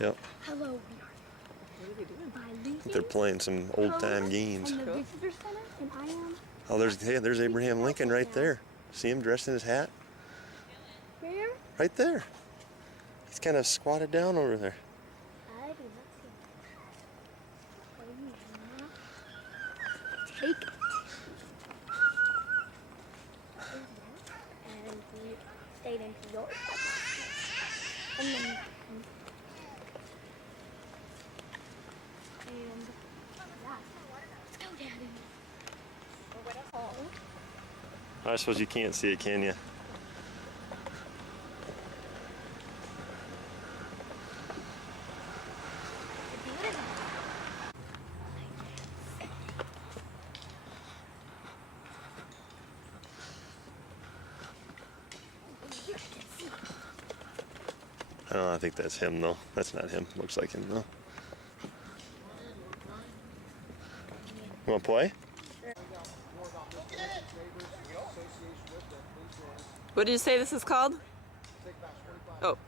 Yep. Hello. What are they doing? They're playing some old-time games. In the visitor center, and I am. Oh, there's Abraham Lincoln right there. See him dressed in his hat? Where? Right there. He's kind of squatted down over there. I do not see. Take it. And we stayed in New York. And then. And that. Let's go, Daddy. I suppose you can't see it, can you? I think that's him, though. That's not him. Looks like him, though. You want to play? What did you say this is called? Oh.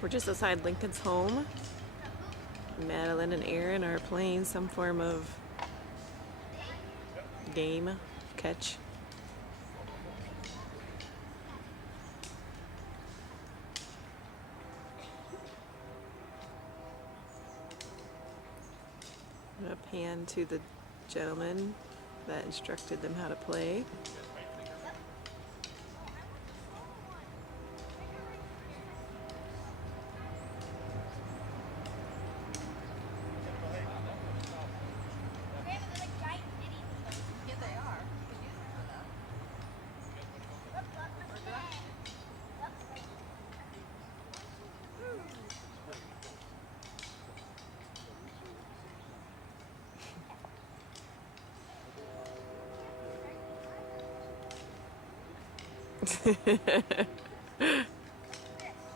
We're just outside Lincoln's home. Madeline and Aaron are playing some form of game, catch. I'm going to pan to the gentleman that instructed them how to play.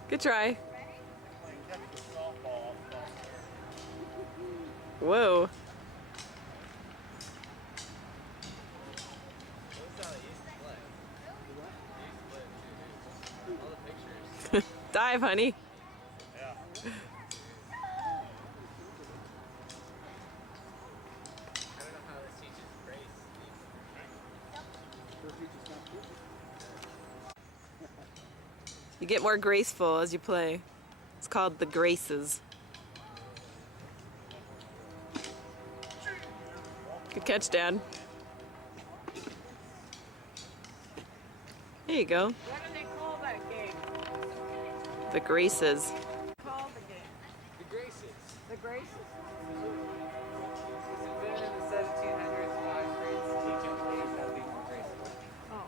Good try. Whoa. Dive, honey. You get more graceful as you play. It's called the graces. Good catch, Dad. There you go. What do they call that game? The graces. Call the game. The Graces. The Graces. It's invented in the 1700s. Five grades teaching things how to be more graceful. Oh,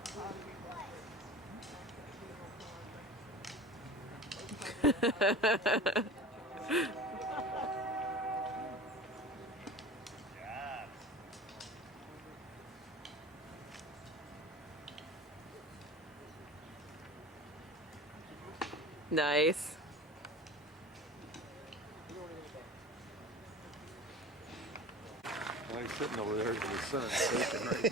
Nice. Well, he's sitting over there with his son shaking right now.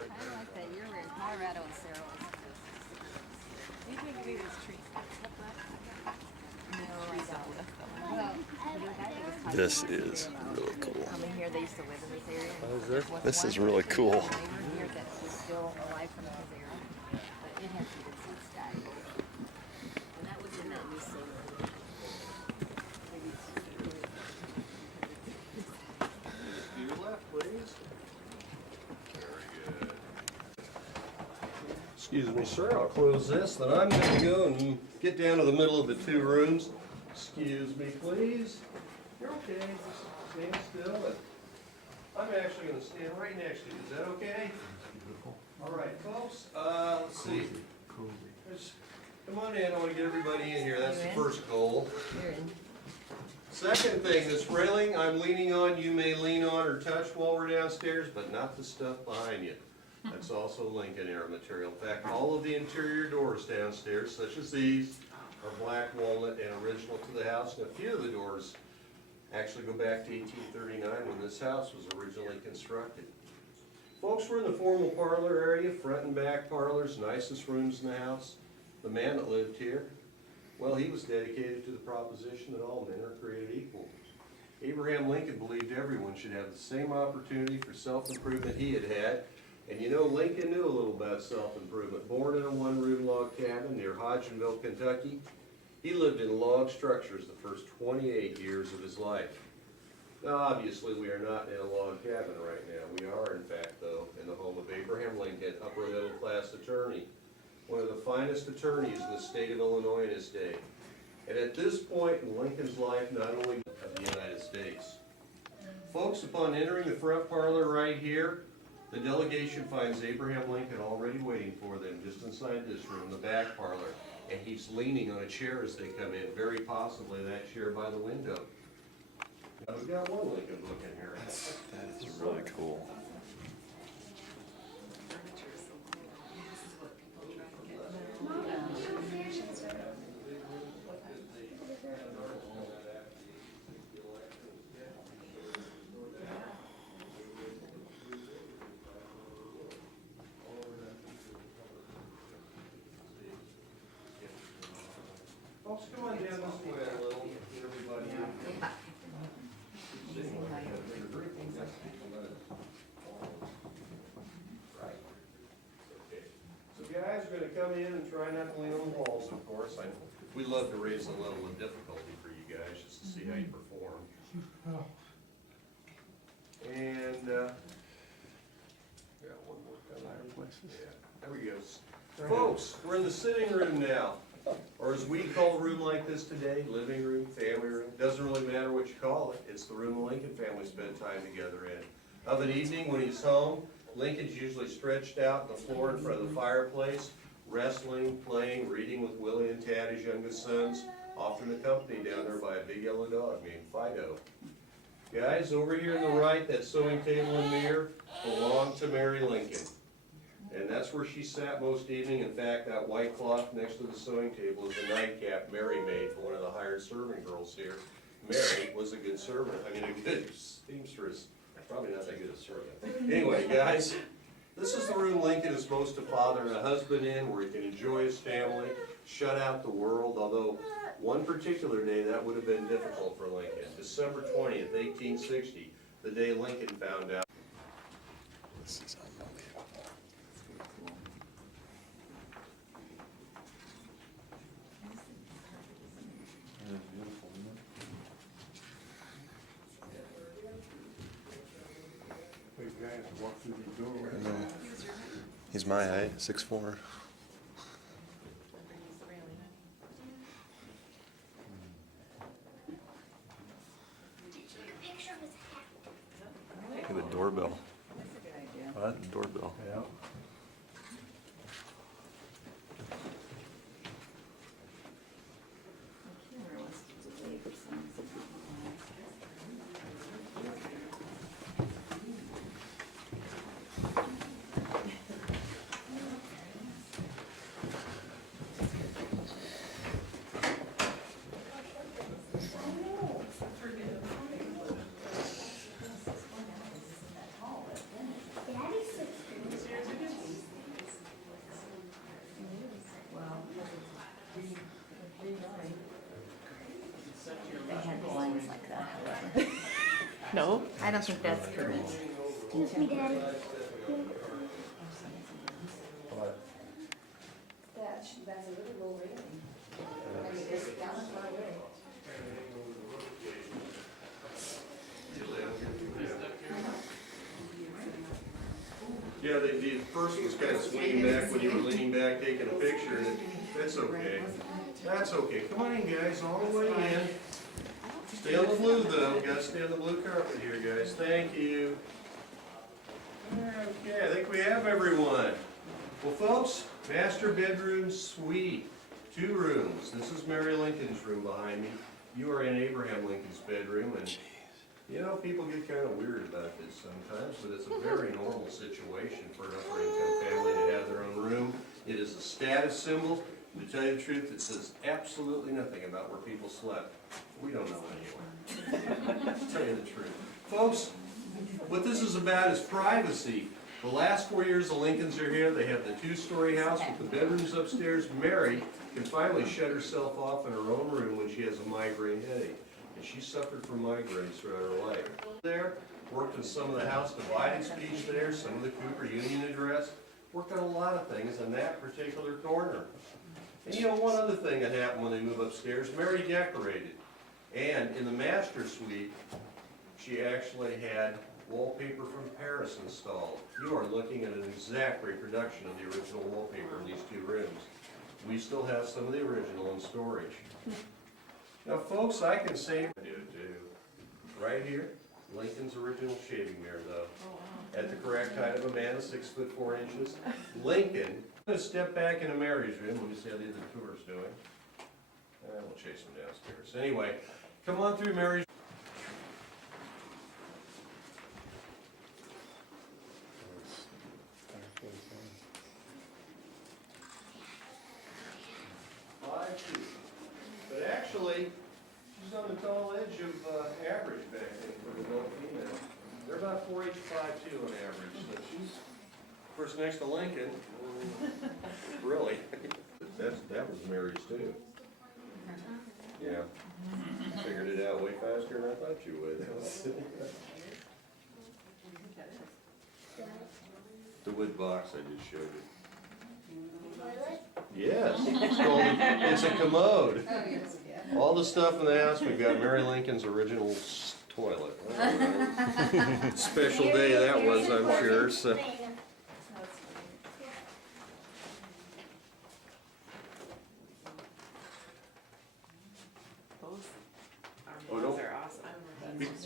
I like that you're in Colorado and Sarah was. You can do this tree. No, I don't. This is really cool. Coming here, they used to live in this area. This is really cool. Neighbor here that was still alive from his era, but it has even since died. And that was in that new city. To your left, please. Very good. Excuse me, sir. I'll close this. Then I'm going to go and get down to the middle of the two rooms. Excuse me, please. You're okay. Just stand still. And I'm actually going to stand right next to you. Is that okay? All right, folks. Let's see. Come on in. I want to get everybody in here. That's the first goal. You're in. Second thing, this railing I'm leaning on, you may lean on or touch while we're downstairs, but not the stuff behind you. That's also Lincoln era material. In fact, all of the interior doors downstairs, such as these, are black walnut and original to the house, and a few of the doors actually go back to 1839 when this house was originally constructed. Folks, we're in the formal parlor area, front and back parlors, nicest rooms in the house. The man that lived here, well, he was dedicated to the proposition that all men are created equal. Abraham Lincoln believed everyone should have the same opportunity for self-improvement he had had. And you know, Lincoln knew a little about self-improvement. Born in a one-room log cabin near Hodgenville, Kentucky, he lived in log structures the first 28 years of his life. Now, obviously, we are not in a log cabin right now. We are, in fact, though, in the home of Abraham Lincoln, upper middle-class attorney, one of the finest attorneys in the state of Illinois in his day. And at this point in Lincoln's life, not only of the United States. Folks, upon entering the front parlor right here, the delegation finds Abraham Lincoln already waiting for them just inside this room, the back parlor. And he's leaning on a chair as they come in, very possibly that chair by the window. Now, we've got one Lincoln book in here. That is really cool. Folks, come on down this way a little, get everybody in. Right. Okay. So guys, we're gonna come in and try not to lean on the walls, of course. We love to raise the level of difficulty for you guys, just to see how you perform. And, got one more coming. Yeah, there we go. Folks, we're in the sitting room now. Or as we call a room like this today, living room, family room, doesn't really matter what you call it, it's the room the Lincoln family spent time together in. Of an evening when he's home, Lincoln's usually stretched out on the floor in front of the fireplace, wrestling, playing, reading with Willie and Tad, his youngest sons, often accompanied down there by a big yellow dog named Fido. Guys, over here on the right, that sewing table and mirror belonged to Mary Lincoln. And that's where she sat most evening. In fact, that white cloth next to the sewing table is a nightcap Mary made for one of the hired serving girls here. Mary was a good servant, a good seamstress. Probably not that good a servant. Anyway, guys, this is the room Lincoln is supposed to father a husband in, where he can enjoy his family, shut out the world, although one particular day that would have been difficult for Lincoln. December 20th, 1860, the day Lincoln found out. This is unbelievable. I know. He's my height, 6'4". Look at the doorbell. What? The doorbell. Yeah. They had blinds like that, however. No? I don't think that's current. Excuse me, Daddy. That's a really low rating. I mean, it's down as far away. Yeah, the person was kind of swinging back when you were leaning back taking a picture, and that's okay. That's okay. Come on in, guys, all the way in. Stay on the blue, though. Gotta stay on the blue carpet here, guys. Thank you. Okay, I think we have everyone. Well, folks, master bedroom suite. 2 rooms. This is Mary Lincoln's room behind me. You are in Abraham Lincoln's bedroom, and you know, people get kind of weird about this sometimes, but it's a very normal situation for an upper income family to have their own room. It is a status symbol. To tell you the truth, it says absolutely nothing about where people slept. We don't know anyway. To tell you the truth. Folks, what this is about is privacy. The last 4 years the Lincolns are here. They have the 2-story house with the bedrooms upstairs. Mary can finally shut herself off in her own room when she has a migraine headache. And she suffered from migraines throughout her life. There, worked in some of the House Divided speech there, some of the Cooper Union address. Worked on a lot of things in that particular corner. And you know, one other thing that happened when they moved upstairs, Mary decorated. And in the master suite, she actually had wallpaper from Paris installed. You are looking at an exact reproduction of the original wallpaper in these 2 rooms. We still have some of the original in storage. Now folks, I can say, right here, Lincoln's original shaving mirror though. At the correct height of a man, 6 foot 4 inches. Lincoln, I'm gonna step back into Mary's room, let me see how the other tour's doing. We'll chase them downstairs. Anyway, come on through Mary's. But actually, she's on the tall edge of average back then for the adult female. They're about 4'8" to 5'2" on average, so she's, of course, next to Lincoln. Really? That was Mary's too. Yeah. Figured it out way faster than I thought you would. The wood box I just showed you. Toilet? Yes, it's a commode. All the stuff in the house, we've got Mary Lincoln's original toilet. Special day that was, I'm sure, so. Those Oh, don't- are awesome.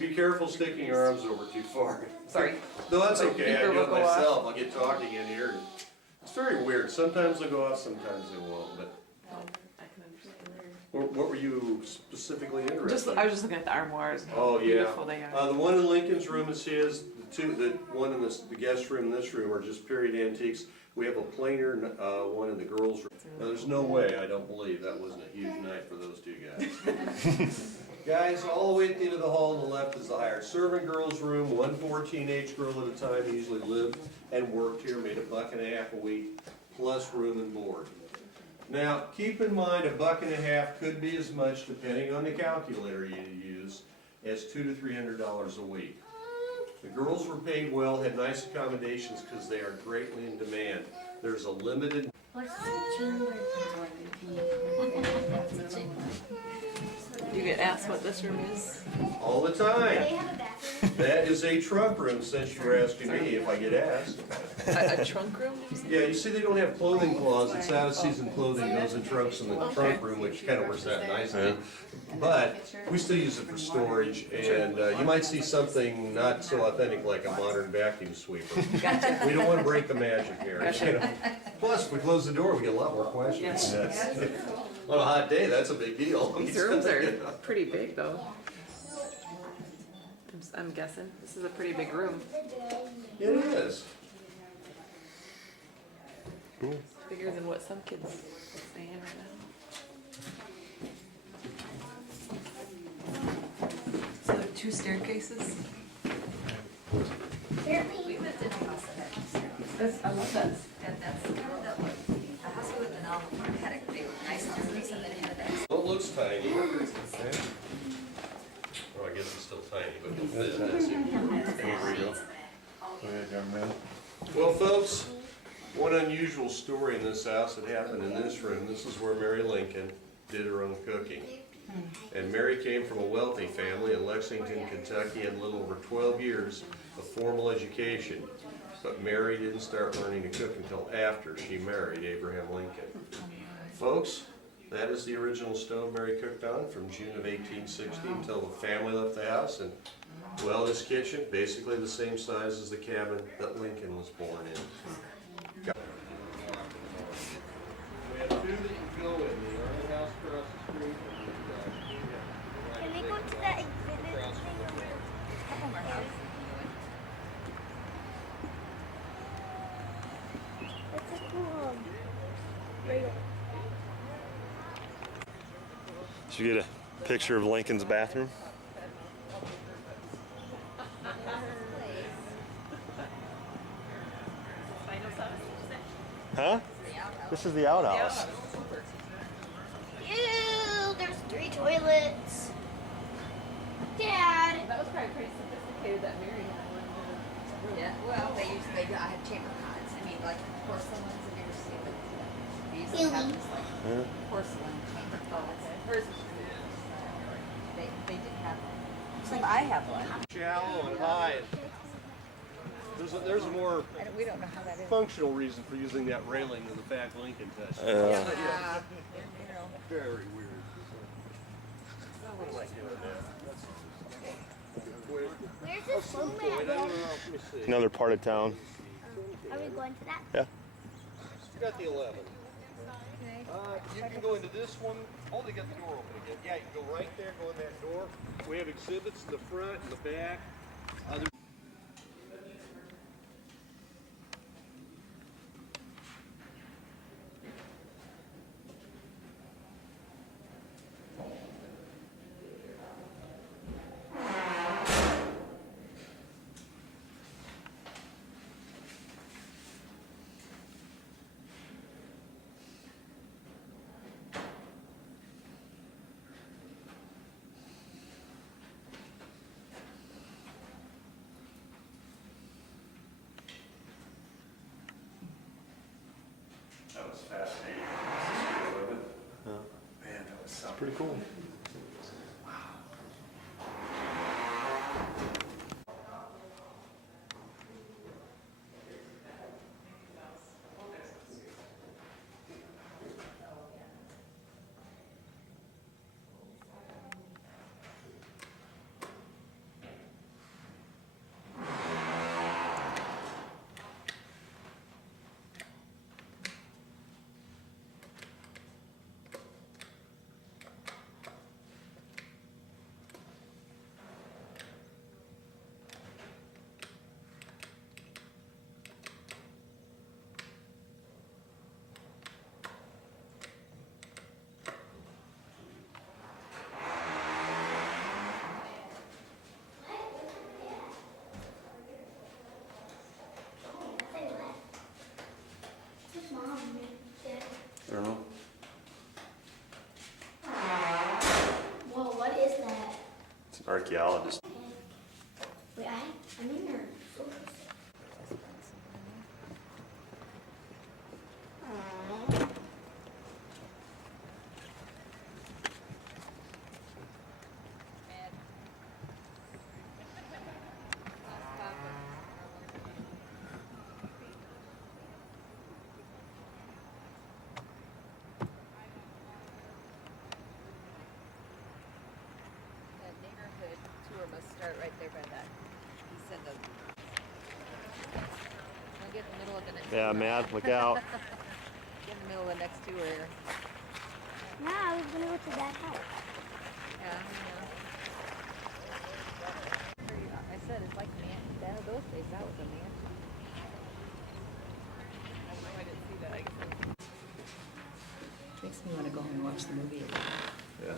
Be careful sticking your arms over too far. Sorry. No, that's My okay, I beeper do will it go off. myself, I'll get talking in here. It's very weird, sometimes they'll go off, sometimes they won't, but. I can understand. What were you specifically interested Just, in? I was just looking at the armoires. Oh, yeah. Beautiful they are. The one in Lincoln's room is his, the one in the guest room and this room are just period antiques. We have a plainer, one in the girls' room. Now, there's no way, I don't believe, that wasn't a huge night for those 2 guys. Guys, all the way at the end of the hall on the left is the hired servant girls' room. 1 poor teenage girl at a time usually lived and worked here, made $1.50 a week, plus room and board. Now, keep in mind, $1.50 could be as much, depending on the calculator you use, as $200 to $300 a week. The girls were paid well, had nice accommodations because they are greatly in demand. There's a limited. You get asked what this room is? All the Do time. they have a bathroom? That is a trunk room, since you were asking me if I get asked. A trunk room? Yeah, you see, they don't have clothing closets. Out of season clothing goes in trunks in the trunk room, which kind of works out nicely. But we still use it for storage, and you might see something not so authentic like a modern vacuum sweeper. We don't want to break the magic here. You know. Plus, if we close the door, we get a lot more questions. Yes. On a hot day, that's a big deal. These rooms are pretty big though. I'm guessing. This is a pretty big room. It is. Bigger than what some kids are saying right now. So there are 2 staircases? Apparently, We lived in a house that had 2 staircases. I love that. And that's kind of that way. The house we lived in Alabama had a big, nice staircase and then it had that. Well, it looks tiny. Well, I guess it's still tiny, but it'll fit. That's it. Well, folks, one unusual story in this house that happened in this room. This is where Mary Lincoln did her own cooking. And Mary came from a wealthy family in Lexington, Kentucky, had a little over 12 years of formal education. But Mary didn't start learning to cook until after she married Abraham Lincoln. Folks, that is the original stove Mary cooked on from June of 1860 until the family left the house. And, well, this kitchen, basically the same size as the cabin that Lincoln was born in. We have 2 that you go in, the other house across the street. can we go to that exhibit thing over there? Couple more houses. That's a cool radar. Did you get a picture of Lincoln's bathroom? Huh? This is the outhouse. Ew, there's 3 toilets. Dad. That was probably pretty sophisticated that Mary had one. Yeah, well, they do, I have chamber pots. I mean, like porcelain ones, have you ever seen them? They used to have this like porcelain chamber pots. Hers is they did have one. I have one. Shallow and high. There's a more We don't know how that is. functional reason for using that railing than the fact Lincoln touched. Very weird. What am I doing there? Where's this room Wait, I at? don't know. Let me see. Another part of town. Are we going to that? Yeah. You got the 11. You can go into this one. Oh, they got the door open again. Yeah, you can go right there, go in that door. We have exhibits in the front and the back. That was fascinating. Man, that was pretty cool. I don't know. Whoa, what is that? It's an archaeologist. Wait, I'm in there. The neighborhood tour must start right there by that. He said the. Don't get in the middle of the next. Yeah, tour. Matt, look out. Get in the middle of the next tour. No, I was gonna go to that house. Yeah, I know. I said it's like man. That those days that was a mansion. I didn't see that. I guess Makes me want to go home and watch the movie again. Yeah.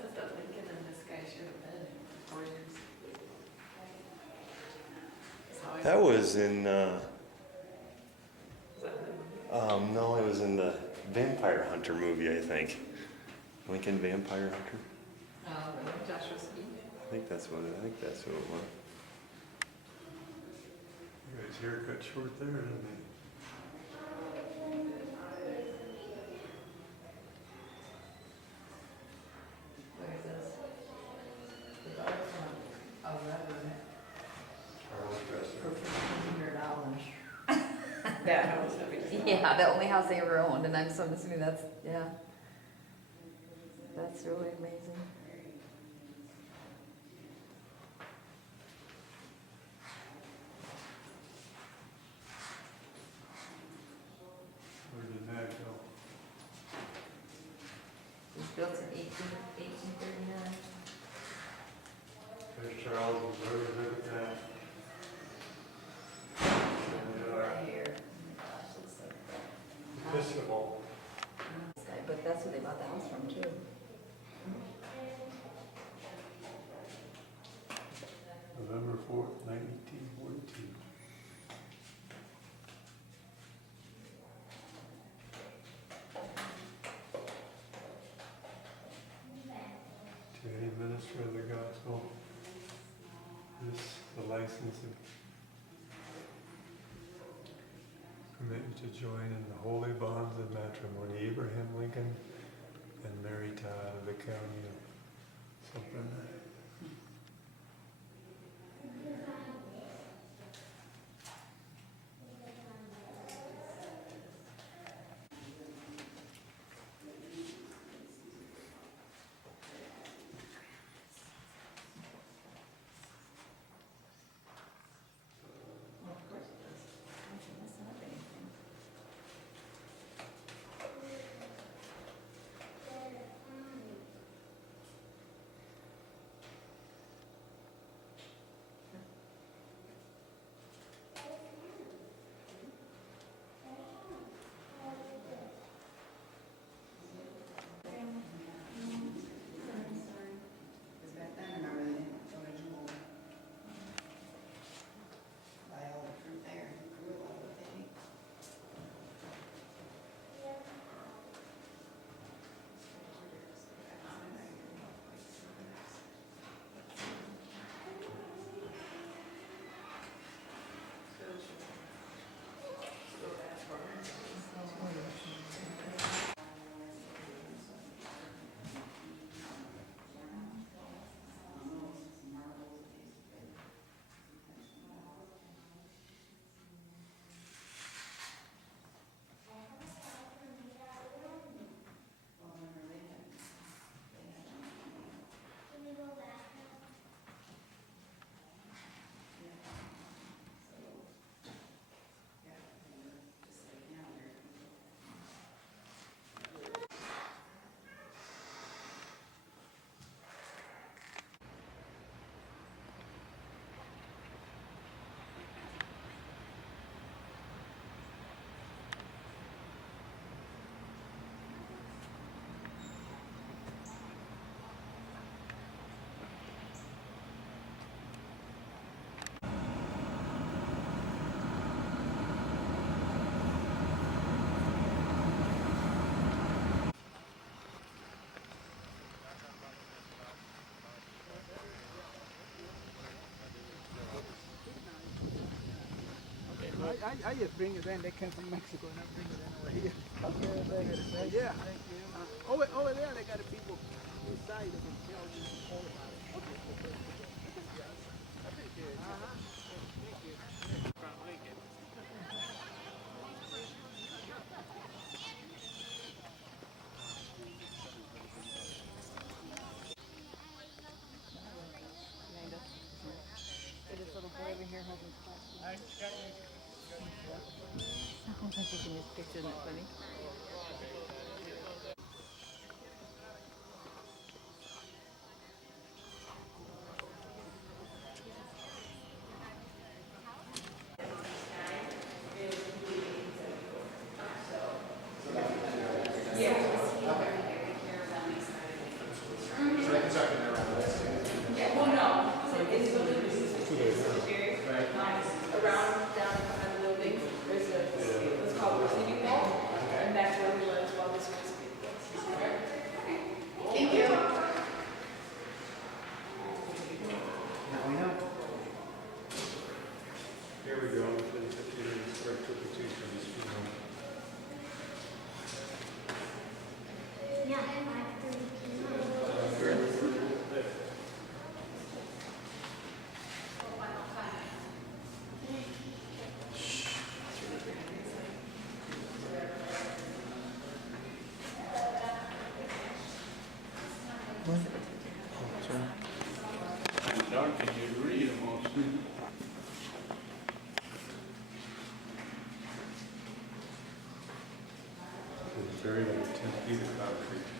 says that Lincoln and this guy shared a bed for 4 years. That was in, no, it was in the Vampire Hunter movie, I think. Lincoln Vampire Hunter? Joshua Speed. I think that's what it was. You guys hair cut short there, didn't they? What is this? The dog's on 11 Charles Dresser. for $1,500. Yeah, the only house they ever owned, and I'm assuming that's, yeah. That's really amazing. Where did that go? It was built in 1839. There's Charles, where we look at that. And, Right here. Oh my gosh, it's so good. Episcopal. But that's where they bought the house from too. November 4th, 1942. To any minister of the gospel, this, the license of permit you to join in the holy bonds of matrimony, Abraham Lincoln and Mary Todd of the county of something. Well, of course it does. I don't mess up anything. Because back then, I remember they didn't original buy all the fruit there and grew a lot of what they ate. I just bring it in. They came from Mexico and I bring it in over here. Okay, thank you. Yeah. Thank you. Over there, they got the people inside that can tell you all about it. Okay. I appreciate it. Thank you. From Lincoln. Sometimes I'm taking this picture, isn't that funny? Around down behind the building, there's a, it's called a sleeping wall, and It's buried under 10 feet of concrete.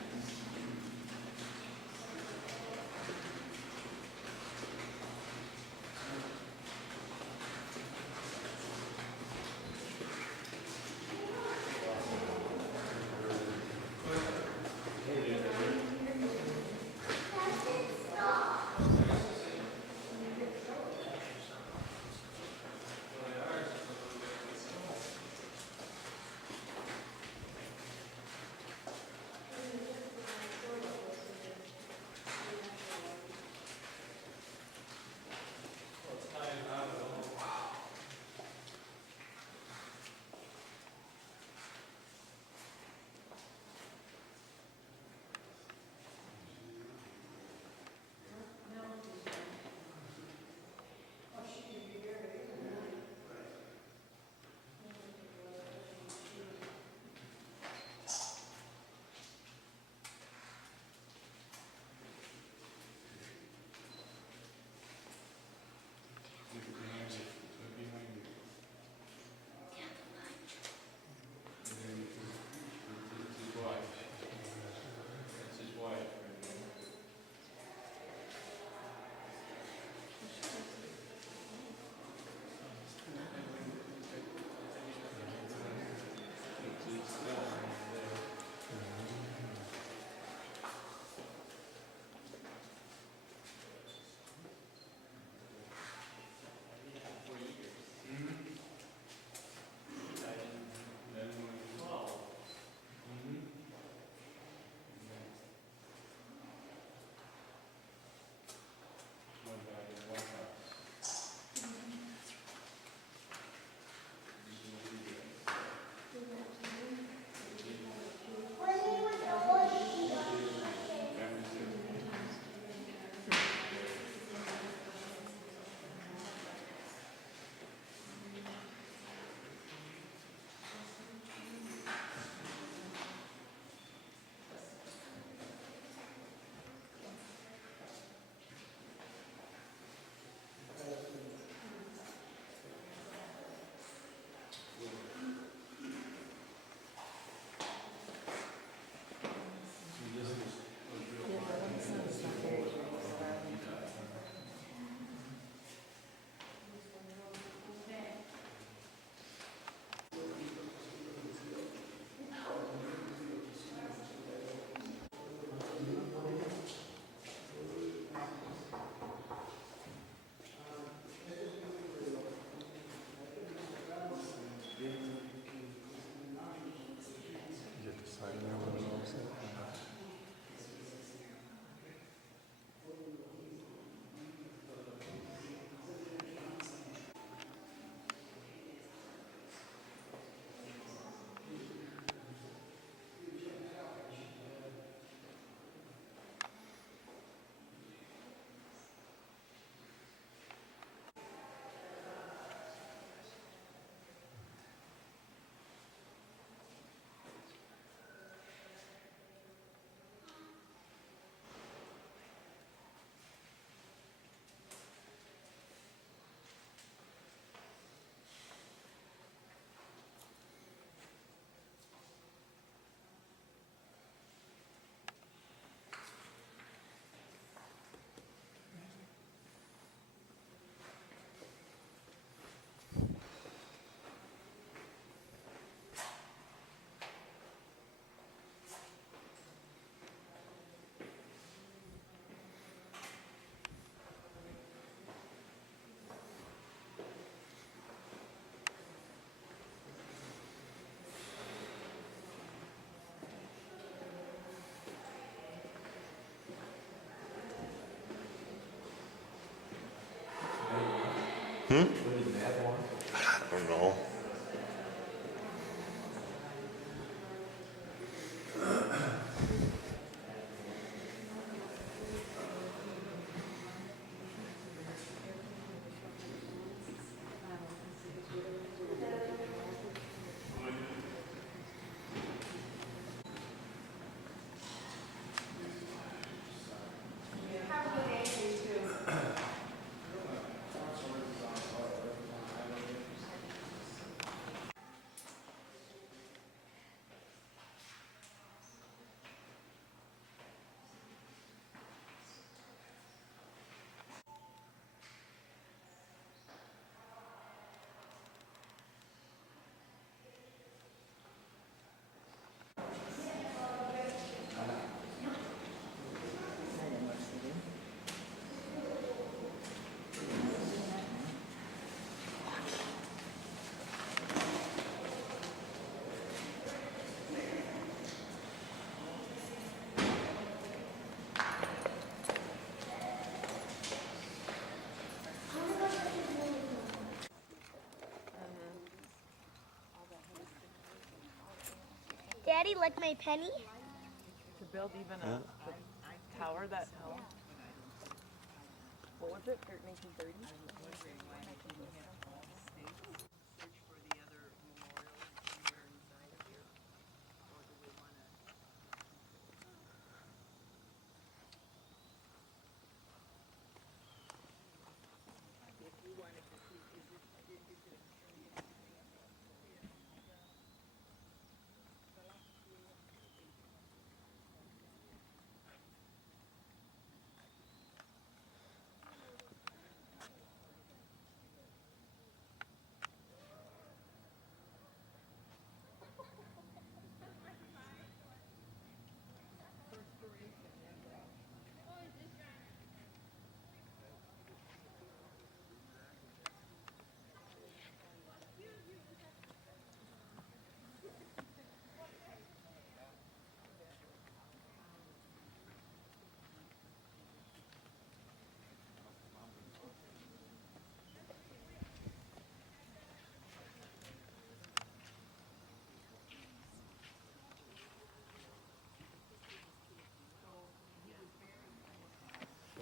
I don't know. Daddy like my penny? To build even Yeah. a tower that tall. What was it? 1930?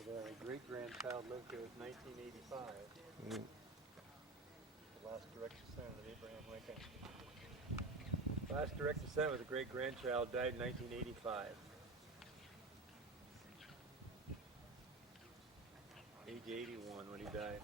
The great-grandchild lived here in 1985. Mm. The last direct descendant of Abraham Lincoln. Last direct descendant of the great-grandchild died in 1985. Age 81 when he died.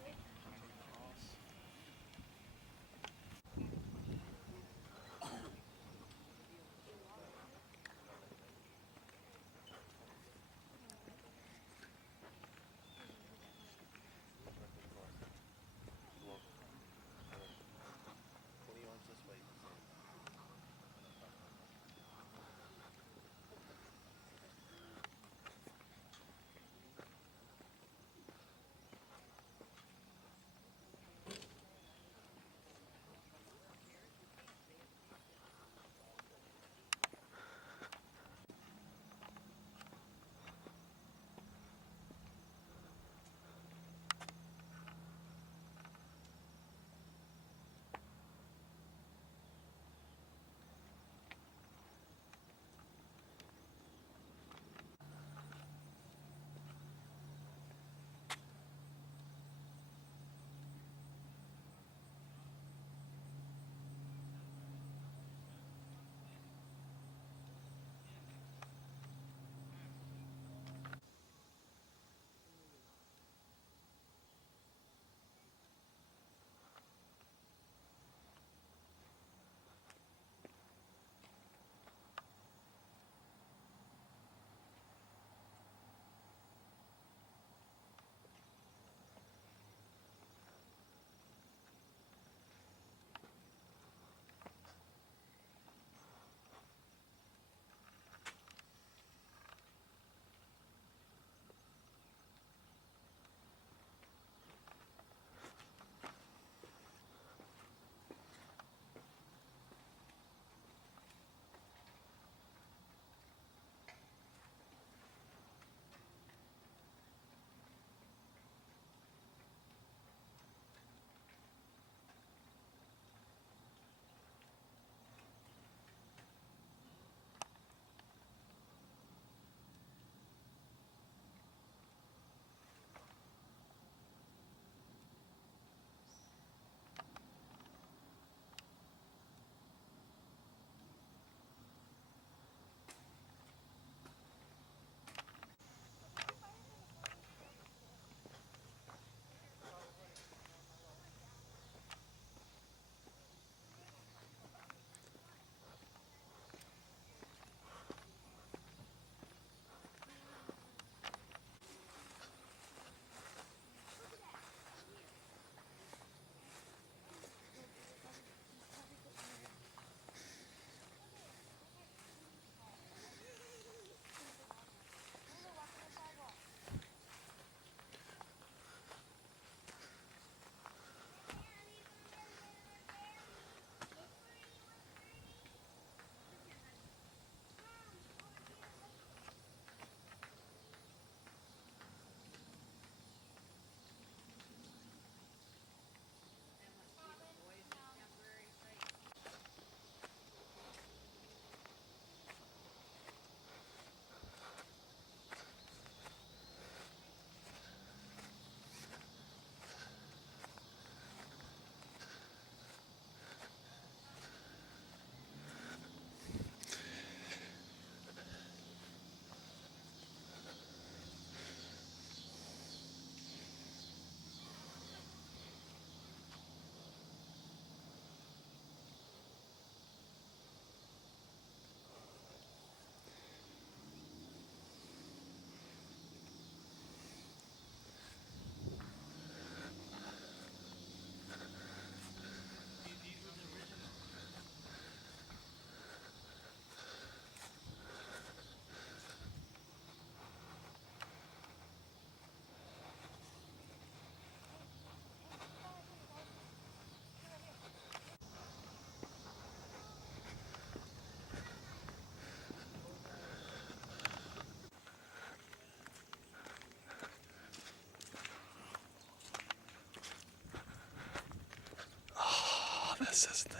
this is the.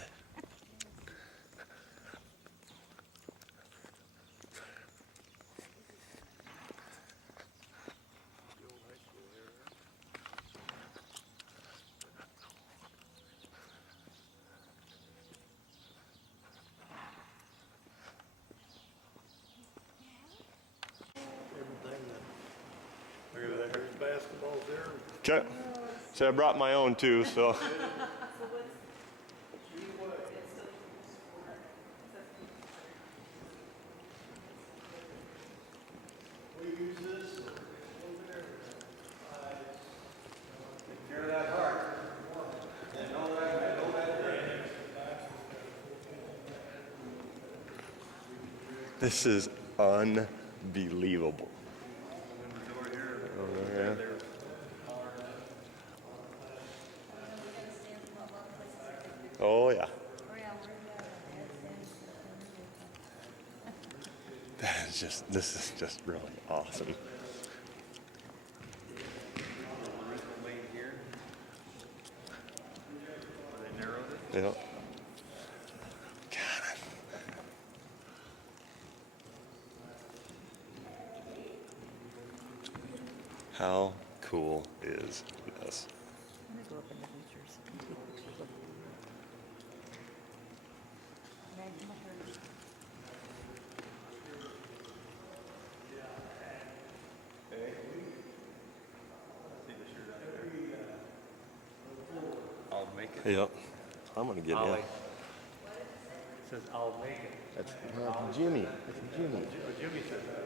Look at that. Basketball's there. Okay. So I brought my own too, so. We use this. This is unbelievable. Oh, yeah. Oh yeah. That is just, this is just really awesome. Yeah. God. How cool is this? I'm gonna go up in the bleachers and take pictures of I'll make it. Yep. I'm gonna get Ollie. in. It says I'll make it. That's Jimmy. That's Jimmy. Jimmy says that.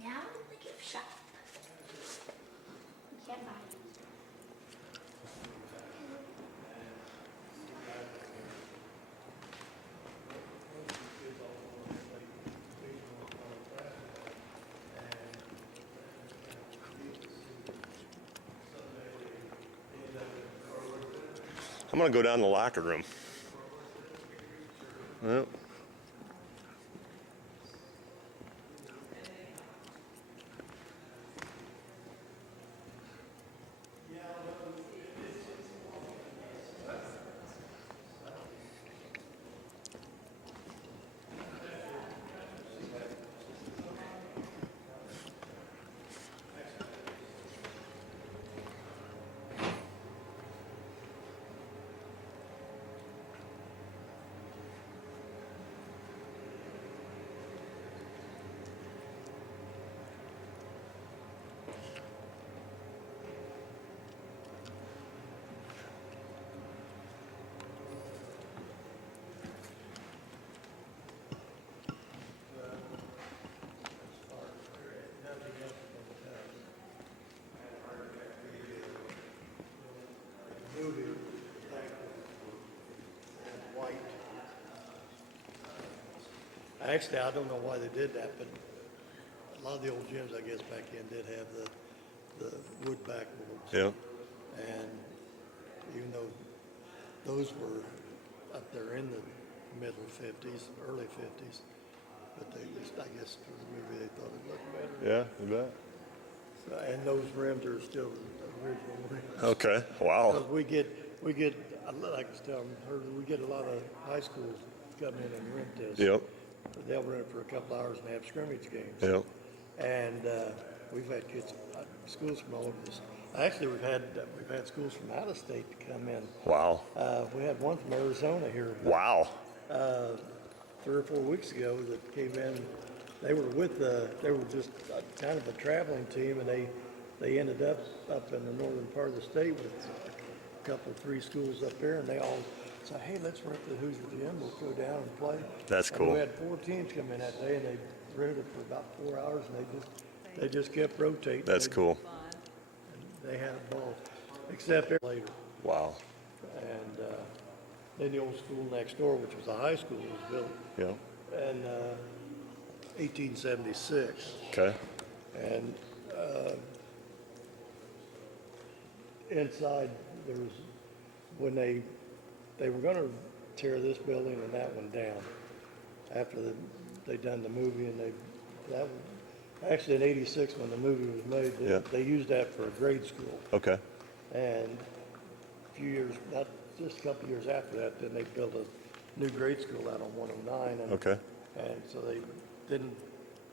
Now the gift shop. You can't buy it. I'm gonna go down to the locker room. Well. Actually, I don't know why they did that, but a lot of the old gyms, I guess, back then did have the wood backboards. Yeah. And even though those were up there in the middle 50s, early 50s. But they just, I guess for the movie, they thought it looked better. Yeah, you bet. So, and those rims are still the original rims. Okay, wow. Because we get, like I was telling her, we get a lot of high schools come in and rent this. Yep, They'll rent it for a couple hours and have scrimmage games. yep. And we've had kids, schools from all over this. Actually, we've had schools from out of state to come in. Wow, We had one from Arizona here wow. 3 or 4 weeks ago that came in. They were just kind of a traveling team, and they ended up in the northern part of the state with a couple, 3 schools up there, and they all said, hey, let's rent the Hoosier Gym. We'll go down and play. That's And cool. we had 4 teams come in that day, and they rented it for about 4 hours, and they just kept rotating. That's cool. They had a ball, except later. Wow. And then the old school next door, which was a high school, was built Yeah. in 1876. Okay. And inside, there was, when they were going to tear this building and that one down, after they done the movie, and actually in '86 when the movie was made, they used that for a grade school. Okay. And a few years, not just a couple of years after that, then they built a new grade school out on 109. And, Okay. And so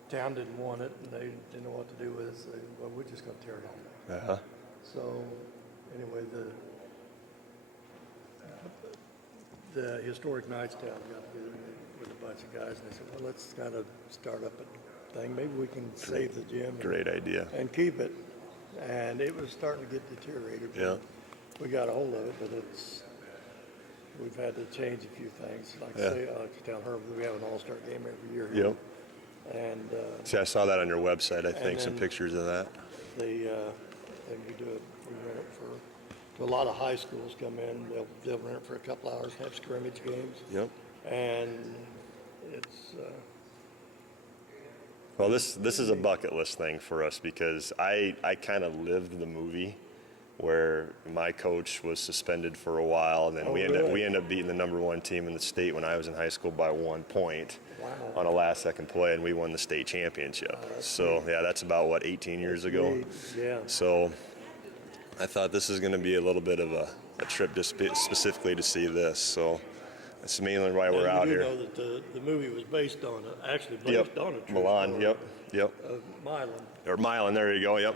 town didn't want it, and they didn't know what to do with it. So well, we're just going to tear it down. Uh-huh. So anyway, the historic Knights town got together with a bunch of guys, and they said, well, let's kind of start up a thing. Maybe we can save the gym. Great idea. And keep it. And it was starting to get deteriorated. Yeah. We got a hold of it, but we've had to change a few things. Like I say, to tell her, we have an all-star game every year here. Yep. And See, I saw that on your website, I think, some then pictures of that. and we rent it for a lot of high schools come in. They'll rent it for a couple hours, have scrimmage games. Yep. And it's, Well, this is a bucket list thing for us because I kind of lived the movie where my coach was suspended for a while, and then we ended up beating the #1 team in the state when I was in high school by 1 point on a last-second play, and we won the state championship. So yeah, that's about 18 years ago. yeah. So I thought this is going to be a little bit of a trip just specifically to see this. So that's mainly why we're out here. You know that the movie was based on, actually Yep. based on a true Milan. story Yep. of Milan, Or Milan. There you go. Yep.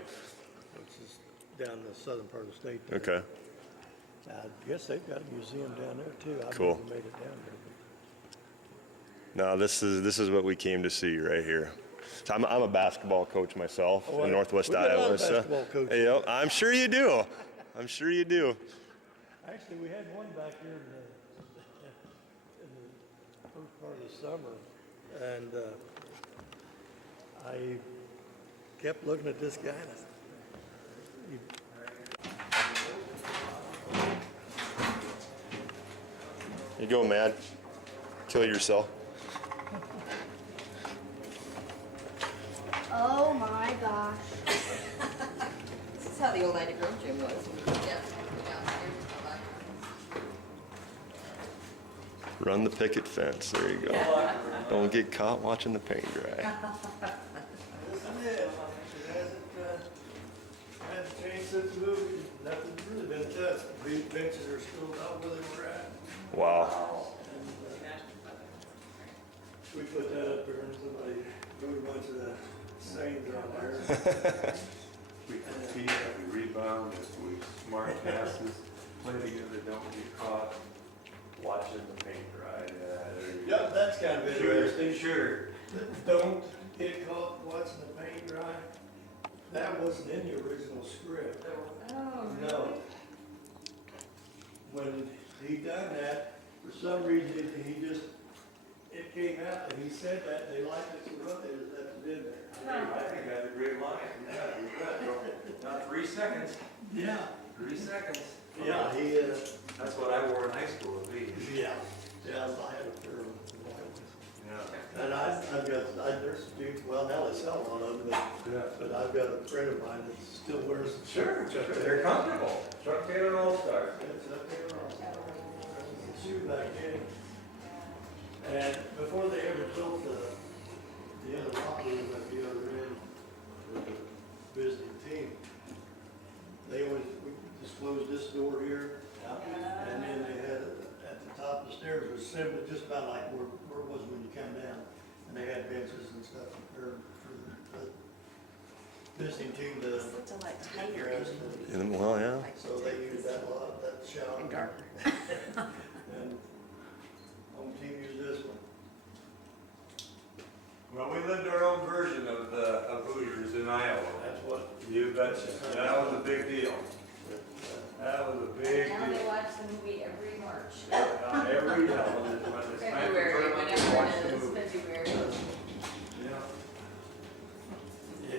which is down in the southern part of the state. there. Okay. I guess they've got a museum down there too. I've Cool. never made it down there. No, this is what we came to see right here. So I'm a basketball coach myself in Northwest we got a lot Iowa. of basketball coaches. Yep, I'm sure you do. I'm sure you do. Actually, we had one back here in the first part of the summer, and I kept looking at this guy, and I said, You go, man. Kill yourself. Oh my gosh. This is how the old Ida Grove gym was. Yeah, downstairs. Run the picket fence. There you go. Don't get caught watching the paint dry. Isn't it? It hasn't changed since the movie. Nothing's really been touched. The benches are still about where they were at. Wow. We put that up there and somebody wrote a bunch of the sayings on there. We compete, we rebound, we smart passes, play together, don't get caught. Watching the paint dry. Yep, that's kind of interesting. Sure. Don't get caught watching the paint dry. That wasn't in the original script. Oh, No. When he done that, for some reason, it came out and he said that, they liked it so well, they just left it in there. I think that's a great line. Yeah, you bet. Not 3 seconds. Yeah. 3 seconds. Yeah, That's what I wore in high school at least. yeah, I had a pair of them. Yeah. And there's dudes, well, now they sell a lot of them, but I've got a friend of mine that still wears them. Sure. They're comfortable. Chuck Taylor All-Stars. It's up there on the shoe back in. And before they ever built the other locker room at the other end with the visiting team, they always disclosed this door here, and then they had at the top of the stairs was similar, just about like where it was when you come down, and they had benches and stuff there for the visiting team to It's a lot tighter. rest. Well, yeah. So they used that lot, that shower. And darker. And home team used this one. Well, we lived our own version of Hoosiers in Iowa. That's what. You betcha. That was a big deal. That was a big Now they deal. watch the movie every March. Every when it's time for February, tournament, we whenever watch it the is, movie. February. Yeah.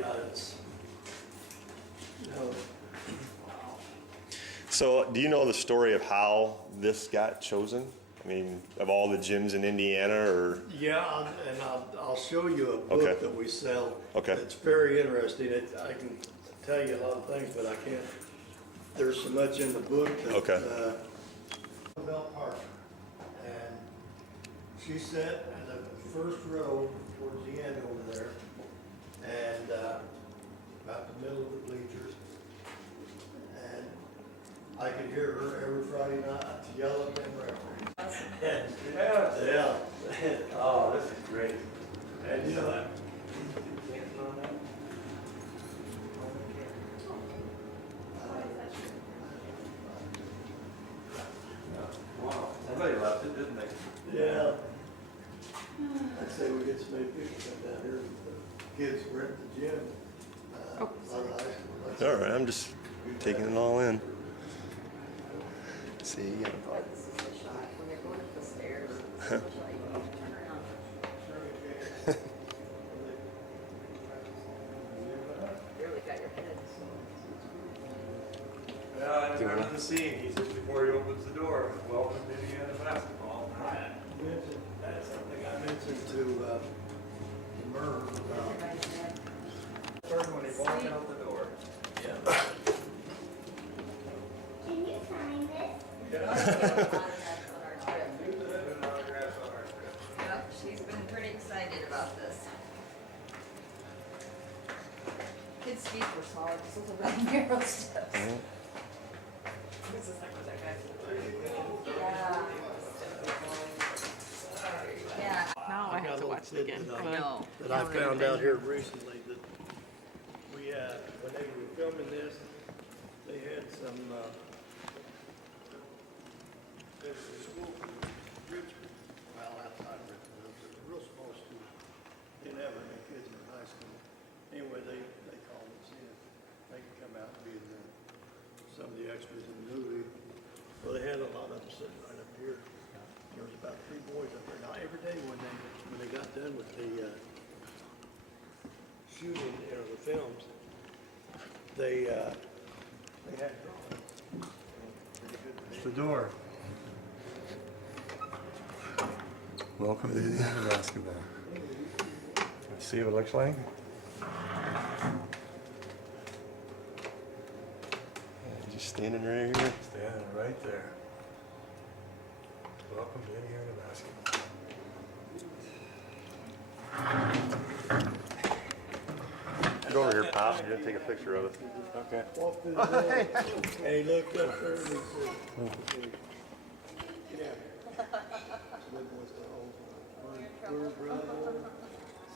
Yeah, it's, you know, So, do you know the story of how this got chosen? I mean, of all the gyms in Indiana, or yeah, and I'll show you a Okay. book that we sell. Okay. It's very interesting. I can tell you a lot of things, but I can't. There's so much in the book that. Okay. Bell Parker, and she sat in the first row towards the end over there, and about the middle of the bleachers, and I could hear her every Friday night yell at them referees. Yeah. Oh, this is great. And you know, Wow, somebody left it, didn't they? yeah. I'd say we get so many people come down here, the kids rent the gym. A lot of high school. all right, I'm just taking it all in. See, yeah. This is the shot when they're going up the stairs. It's like, turn around. Barely got your head. Yeah, I remember the scene. He says before he opens the door, welcome to Indiana basketball. That's something I mentioned to Merv about. First when he walked out the door. Yeah. Can you sign this? Yep, she's been pretty excited about this. Kids' feet were smaller, this was a really narrow steps. Yeah. Now I got have a to watch it little again. bit I But know. That I found out here recently that we, when they were filming this, they had some, there was a school from Richmond, well, outside Richmond, it was a real small school. Didn't have very many kids in high school. Anyway, they called us in. They could come out and be some of the extras in the movie. Well, they had a lot of them sitting right up here. There was about 3 boys up there. Now, every day when they got done with the shooting, the films, they had drawings. It's the door. Welcome to Indiana basketball. Let's see what it looks like. Just standing right here. Standing right there. Welcome to Indiana basketball. Get over here, Pop. You're gonna take a picture of it. Okay. Walked through the door, and he looked up there and he said, yeah. Living with the old brother.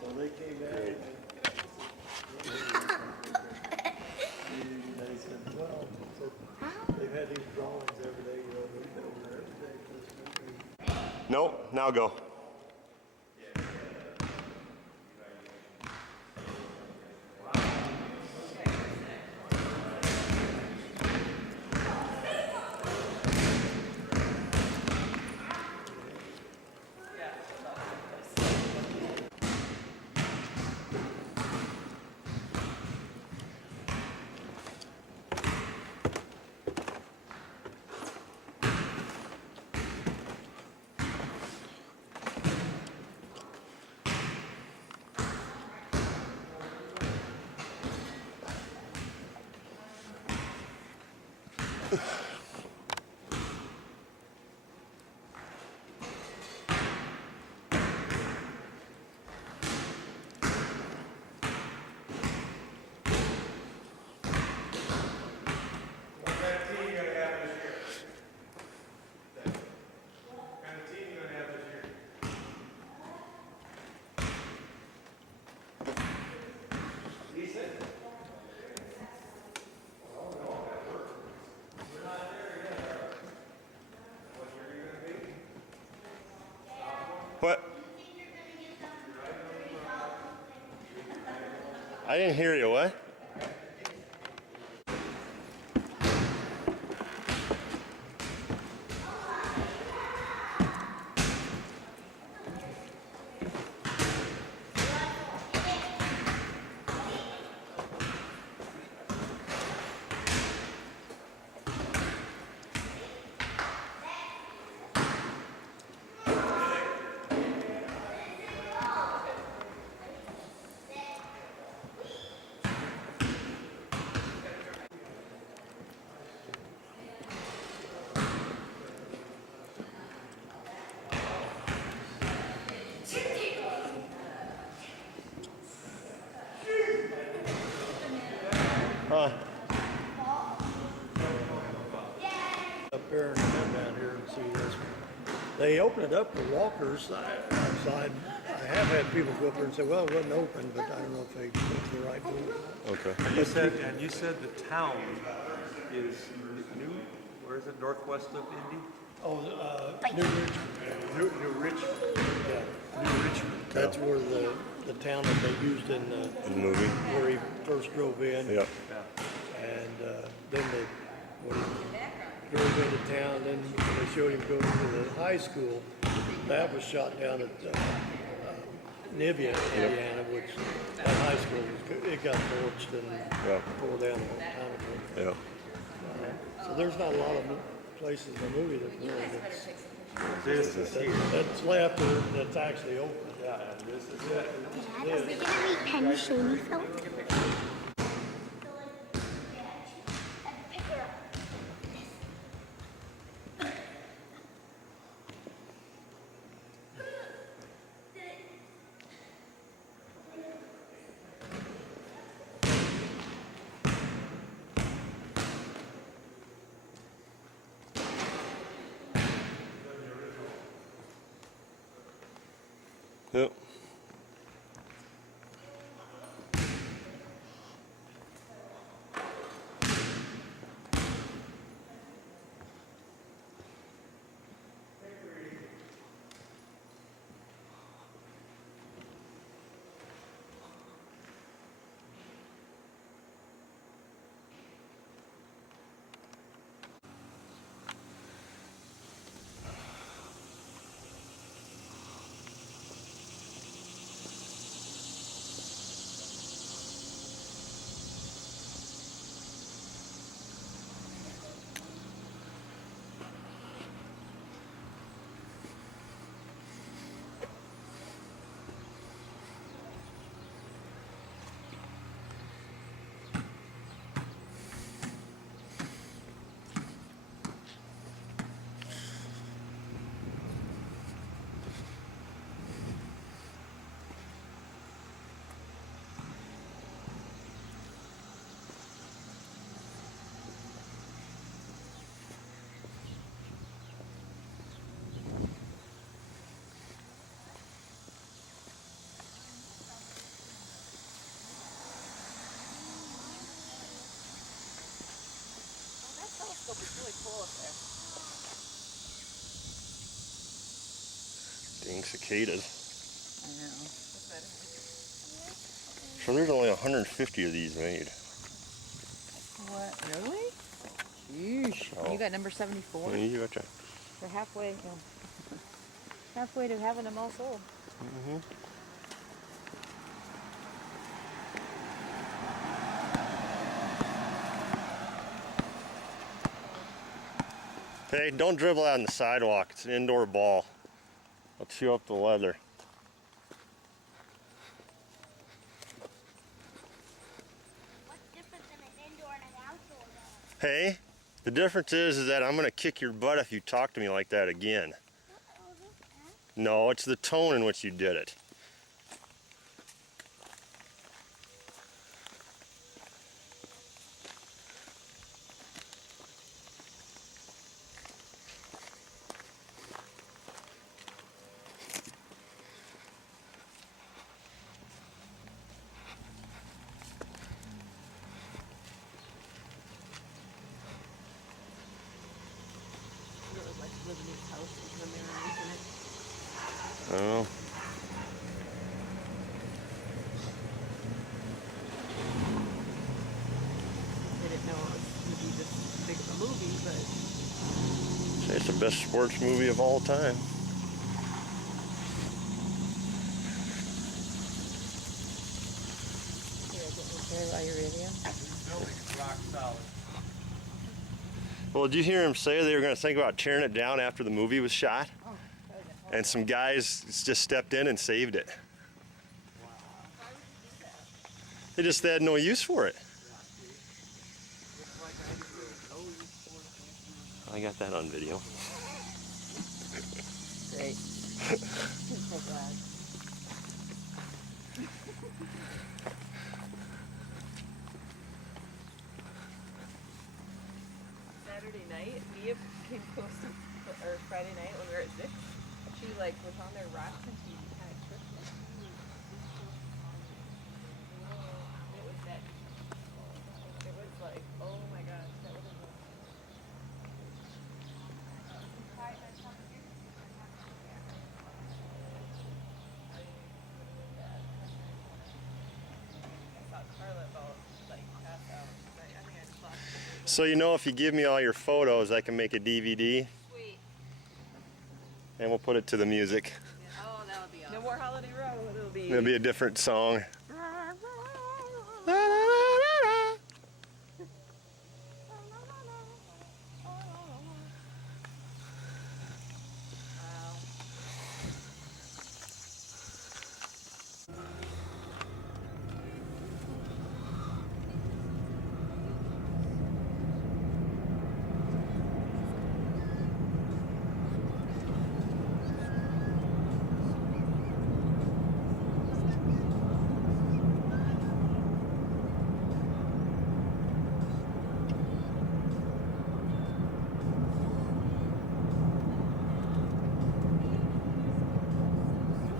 So they came down and they said, well, they've had these drawings every day, they've been over every day for this movie. Nope. Now go. What? I didn't hear you. What? Huh? Up there and come down here and see this. They opened it up for walkers outside. I have had people go up there and say, well, it wasn't open, but I don't know if they went to the right door. Okay. You said the town is New, where is it, northwest of Indy? Oh, New Richmond. New Richmond. Yeah, New Richmond. That's where the town that they used in The movie. where he first drove in. Yep. And then when he drove into town, then when they showed him going to the high school, that was shot down at Neave, Indiana, which that high school, it got torched and pulled down a long time ago. Yeah. So there's not a lot of places in the movie that really that's left or that's actually open. Yeah, this is it. Dad, are we gonna read Penny Shaney film? Yep. telescope is really cool up there. Dang cicadas. I know. So there's only 150 of these made. What? Really? Sheesh. Oh. You got number 74? Yeah, you betcha. They're halfway, halfway to having them all sold. Mm-hmm. Hey, don't dribble out on the sidewalk. It's an indoor ball. I'll chew up the leather. What's different than an indoor and an outdoor ball? Hey, the difference is that I'm going to kick your butt if you talk to me like that again. No, it's the tone in which you did it. Like live in his house with him there and using it. Oh. I didn't know it was going to be this big of a movie, but It's the best sports movie of all time. Rock solid. Well, did you hear him say they were going to think about tearing it down after the movie was shot? And some guys just stepped in and saved it. They just had no use for it. I got that on video. great. So glad. Saturday night, Neave came close to, or Friday night when we were at 6. She like was on their rocks and she kind of tripped. It was that. It was like, oh my gosh, that was. So you know, if you give me all your photos, I can make a DVD. Sweet. And we'll put it to the music. Oh, that would be awesome. No more Holiday Road. It'll be a different song.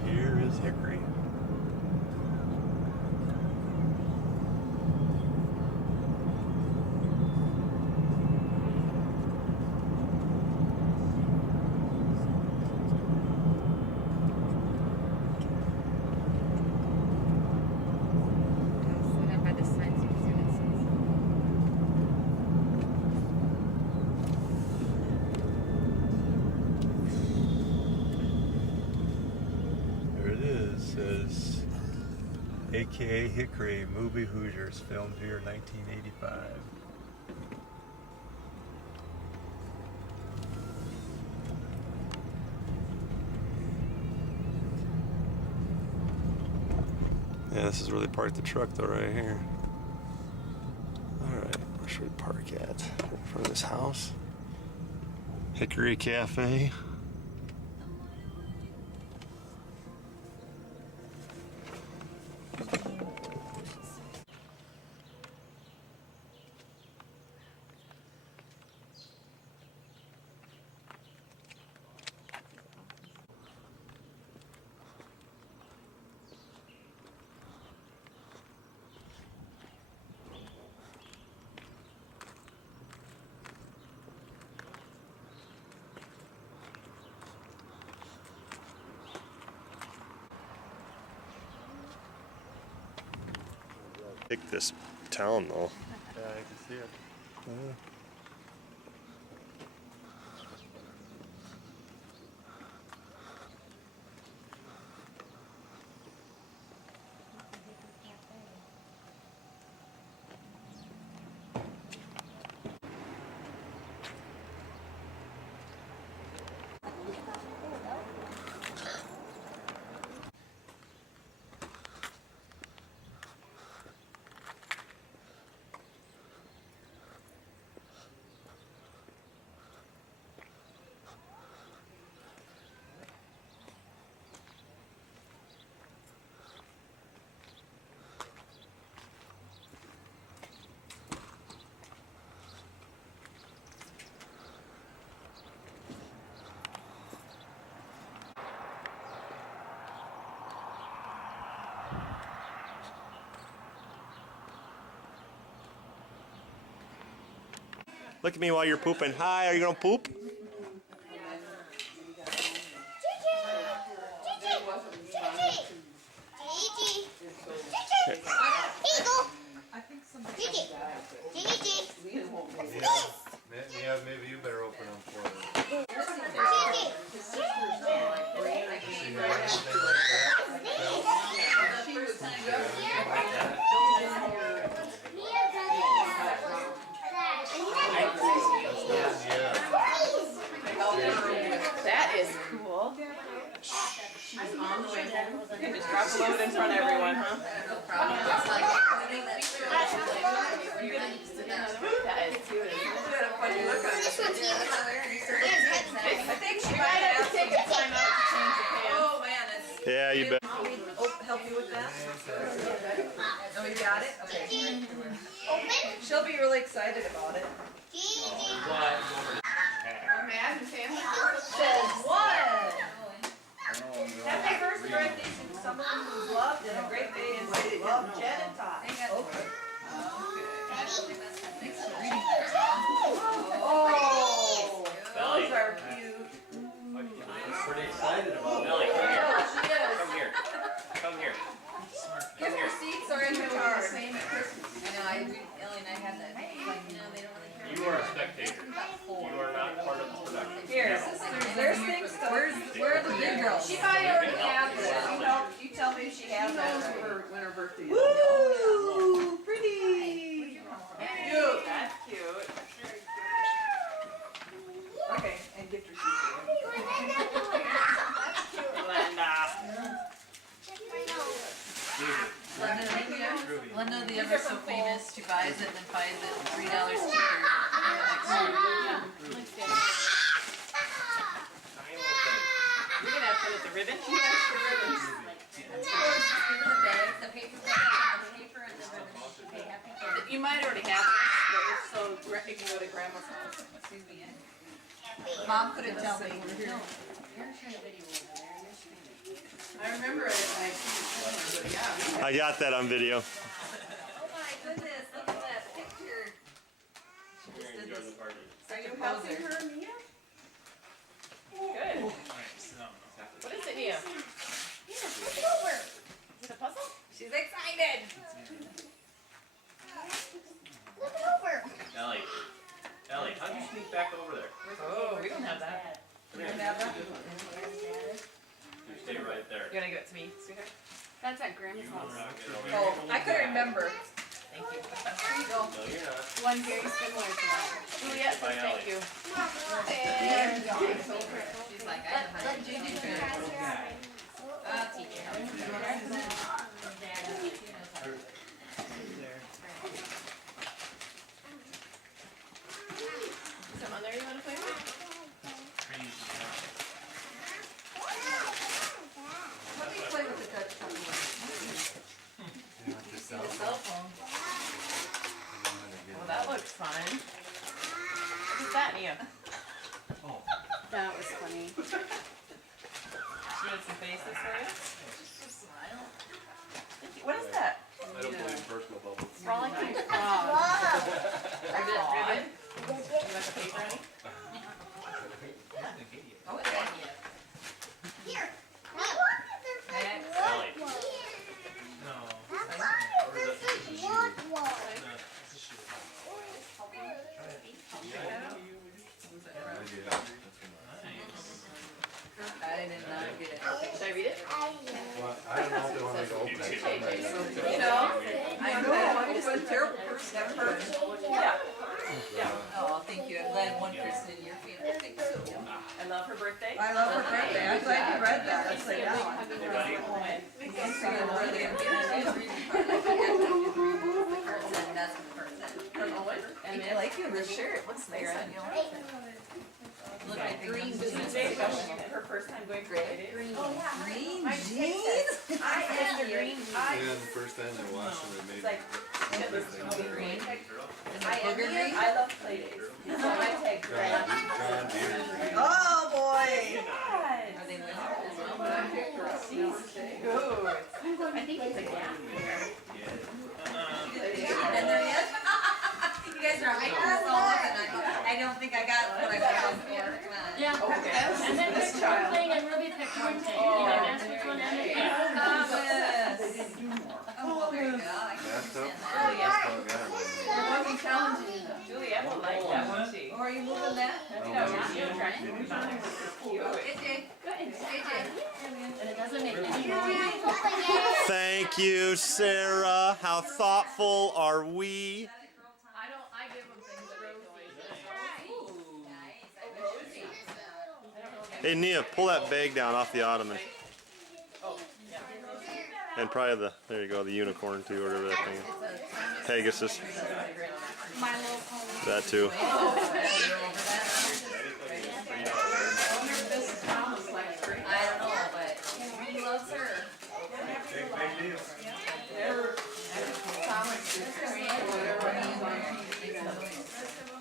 Here is Hickory. Slow down by the sign so you can see what it says. There it is. Says AKA Hickory, movie Hoosiers, filmed here 1985. Yeah, this is where they parked the truck though, right here. Alright, where should we park at? In front of this house? Hickory Cafe. Pick this town though. Yeah, I can see it. Look at me while you're pooping. Hi, are you gonna poop? Take it. Take it, Jake. Yeah, maybe you better open them for us. That is cool. She's on the way home. You can just drop a load in front of everyone, huh? No problem. It's like, That is cute. This one's you. I think she We might might have have to take a time out to change the pants. Oh, man, it's. Yeah, you bet. Help you with that? Oh, you got it? Okay. Open. She'll be really excited about it. Imagine family. Says what? Happy first birthday to someone who's loved and a great day is love, Jen and Todd. Okay. Oh, those are cute. Pretty excited about it. Oh, she is. Come here. Come here. Give her seats or in her car. Same at Christmas. I know, Ellie and I had that. Like, you know, they don't really care. You are a spectator. You are not part of the production. Here, there's things to, where are the big girls? She might already have this. You tell me if she has it. When her birthday is. Woo! Pretty! Cute. That's cute. Okay, and gift receipt. Linda. Linda, the ever so famous, she buys it and then buys it $3 cheaper. You're gonna have fun with the ribbon. She likes the ribbons. The paper and the ribbon. You might already have it, but if so, you can go to grandma's house. Excuse me. Mom couldn't tell me. No. I remember it. I got that on video. Oh my goodness, look at that picture. She just did this. Are you helping her, Nia? Good. What is it, Nia? Flip it over. Is it a puzzle? She's excited. Flip it over. Ellie, how'd you sneak back over there? Oh, we don't have that. We don't have that? You stay right there. You wanna give it to me, sweetheart? That's at grandma's house. Oh, I couldn't remember. Thank you. Here you go. No, you're not. One very similar to that. Juliet says thank you. And she's like, I don't Let Judy do it. I'll teach you. Something on there you wanna play with? Let me play with the touch phone. The cell phone. Well, that looks fun. What is that, Nia? That was funny. She made some faces for you? What is that? I don't believe personal bubbles. Frolicking frog. Wow. Is it ribbon? You want the paper, honey? Oh, it's like you. Here. I wanted there to say what was. I wanted there to say what was. I did not get it. Should I read it? Well, I don't know if they want me to open it. You know, I know, I'm just a terrible person at first. Yeah. Yeah. Oh, thank you. I'm glad one person in your family thinks so. I love her birthday. I love her birthday. I'm glad you read that. It's like, Big oh. hugging birthday moment. That's the reading part. Like, you have to remove the person, that's the person. From Owen. And I like your shirt. It looks nice on you. Look at green jeans. Her first time going for play dates. Green jeans? I am the green. Yeah, the first time they watched them, they It's made like, get this green. I love play dates. So I take green. John Deere. Oh, boy. Are they winning? I think it's a gap here. And there he is. You guys are hyping us all up, and I don't think I got what I was going for. Come on. Yeah. And then pick one thing and Ruby picked one thing. You know, that's which one ended up. Thomas. Oh, there you go. I can Bathtub? understand that. Oh, yeah. will like that one too. Or are you moving that? You're trying to move on. It's cute. JJ. JJ. And it doesn't make any noise. Thank you, Sarah. How thoughtful are we? I give them things that make noise. Hey, Neave, pull that bag down off the ottoman. And probably there you go, the unicorn too, or whatever that thing is. Pegasus. That too. I don't know, but he loves her.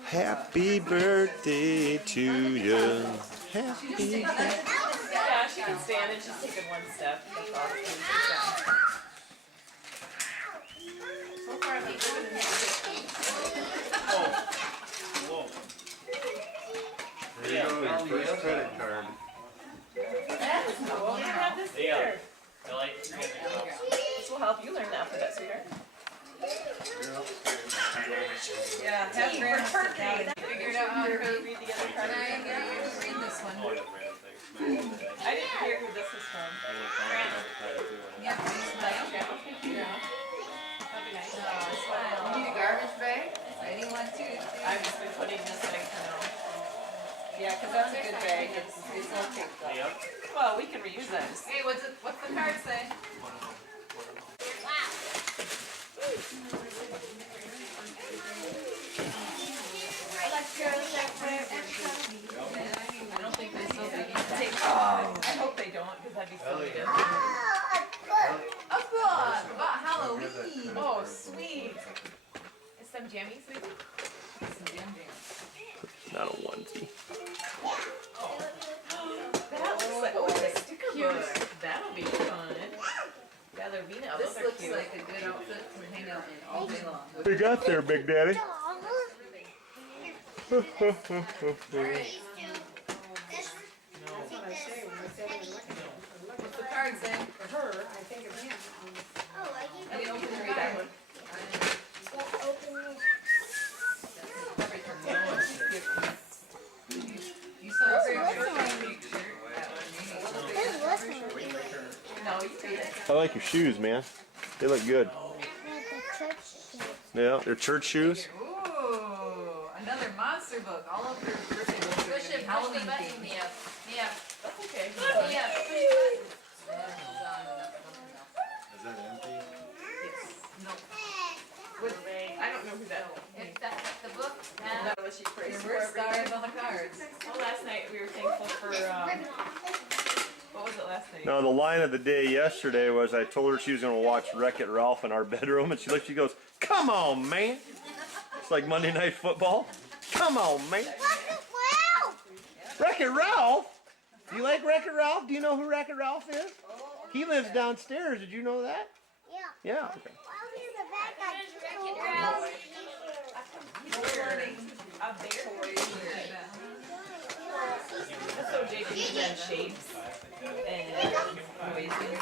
Happy birthday to you. Happy birthday. Yeah, she can stand and she's taking one step. That's all the things she's done. So far, I've been living in There you go, your first credit card. That's cool. You have this here. This will help you learn the alphabet, sweetheart. Yeah, have Grandma sit down and Figured out how to read the other card. I read this one. I didn't hear who this is from. Yep, smile. Yeah. That'd be nice. Smile. You need a garbage bag? I need one too. I've just been putting this thing for now. Yeah, because that's a good bag. It's okay though. Well, we can reuse that. Hey, what's the card say? I don't think they still take. Oh, I hope they don't, because that'd be so good. A book about Halloween. Oh, sweet. Is some jammy, sweetie? Some jam jam. Not a onesie. That looks like, oh, it's a sticker book. That'll be fun. Yeah, they're being out. This Those are looks cute. like a good outfit to hang out in all day long. What you got there, Big Daddy? What's the card say? For her, I think of him. I didn't open the read that one. You saw a very picture. No, you read it. I like your shoes, man. They look good. Yeah, they're church shoes. Ooh, another monster book. All of your birthday books are gonna be Halloween themed. Yeah, that's okay. Is that empty? I don't know who that If that's the book, That was she praised there were for stars on the cards. Well, last night we were thankful for, what was it last night? No, the line of the day yesterday was I told her she was going to watch Wreck-It Ralph in our bedroom, and she goes, "Come on, man." It's like Monday Night Football. Come on, man. Wreck-It Ralph? Do you like Wreck-It Ralph? Do you know who Wreck-It Ralph is? He lives downstairs. Did you know that? Yeah. Yeah. Okay. A bear? So JJ can then shapes and noises.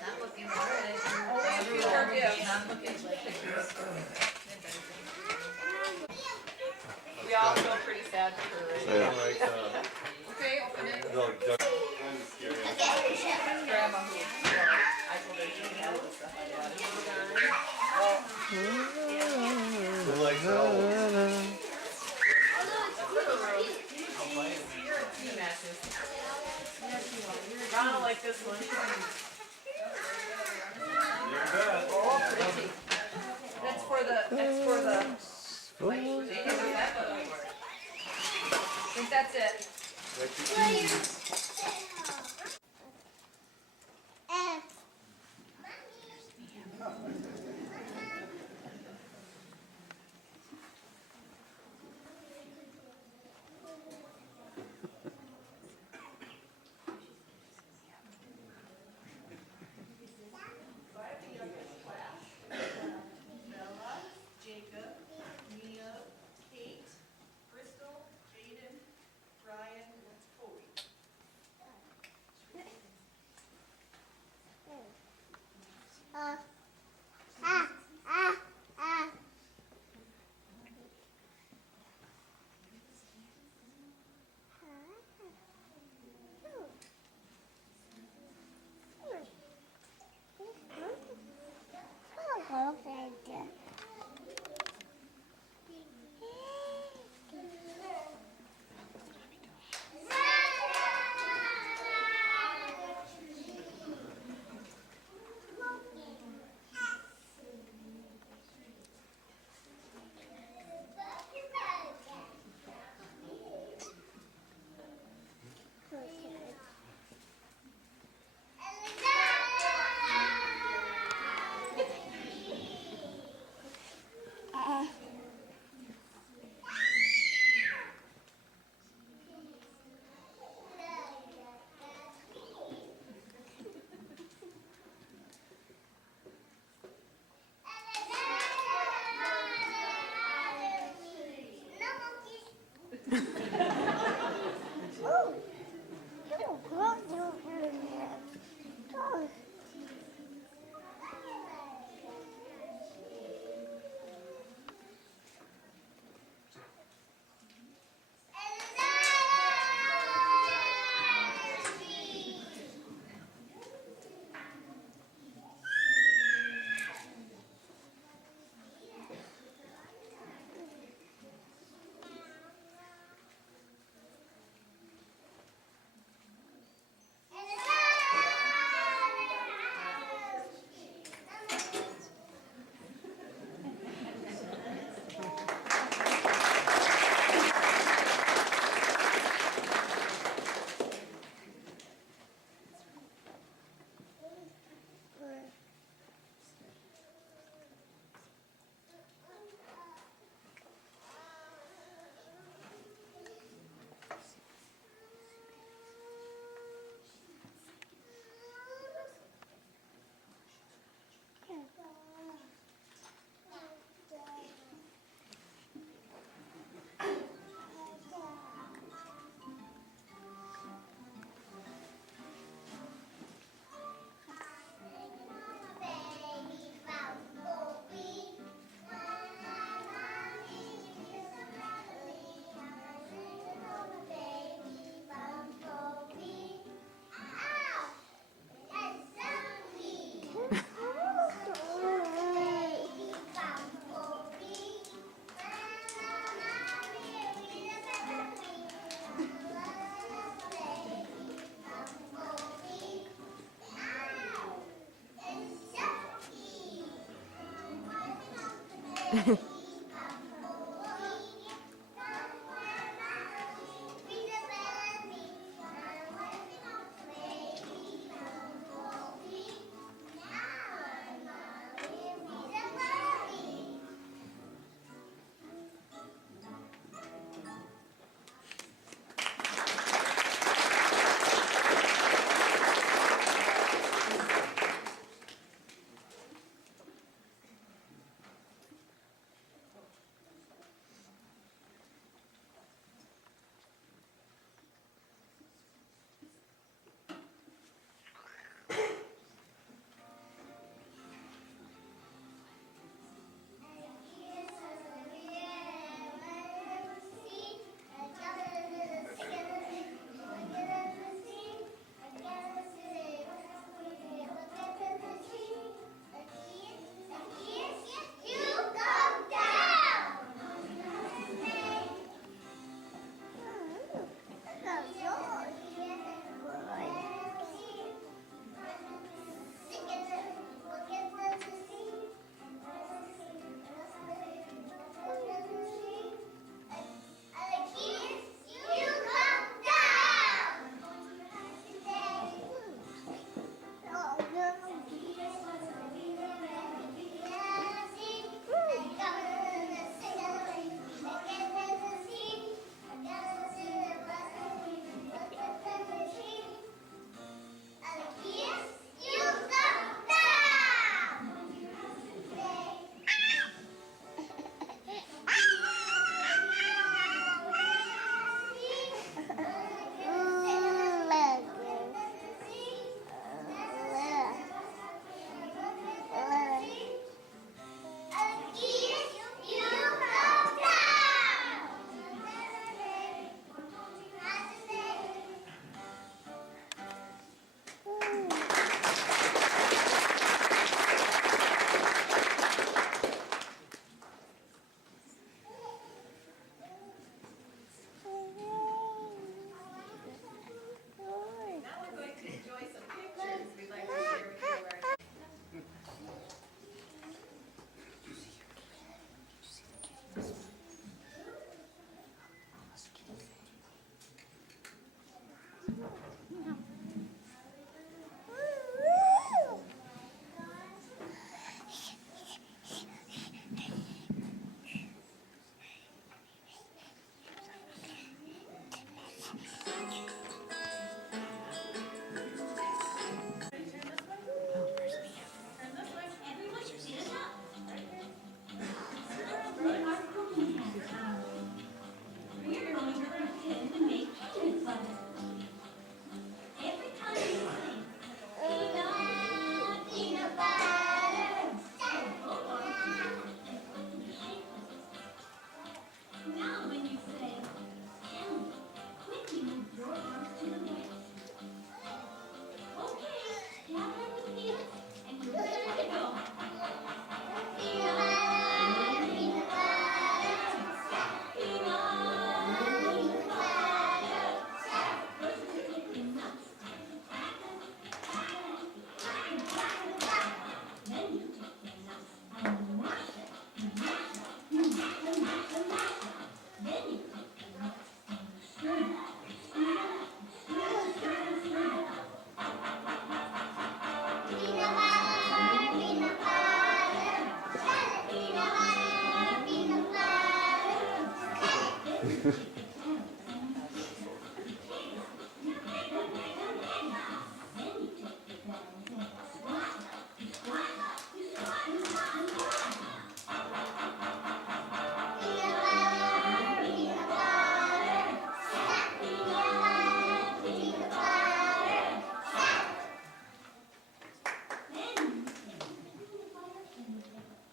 Not looking for it. Not looking for pictures. We all feel pretty sad for her. Right? Yeah. Okay, open it. Grandma who, I told her she had the stuff I got. Like that. He matches. Ron will like this one. Oh, pretty. That's for the, like, I think that's it. Jacob, Neave, Kate, Crystal, Jaden, Ryan, and Cody.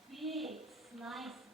Big slice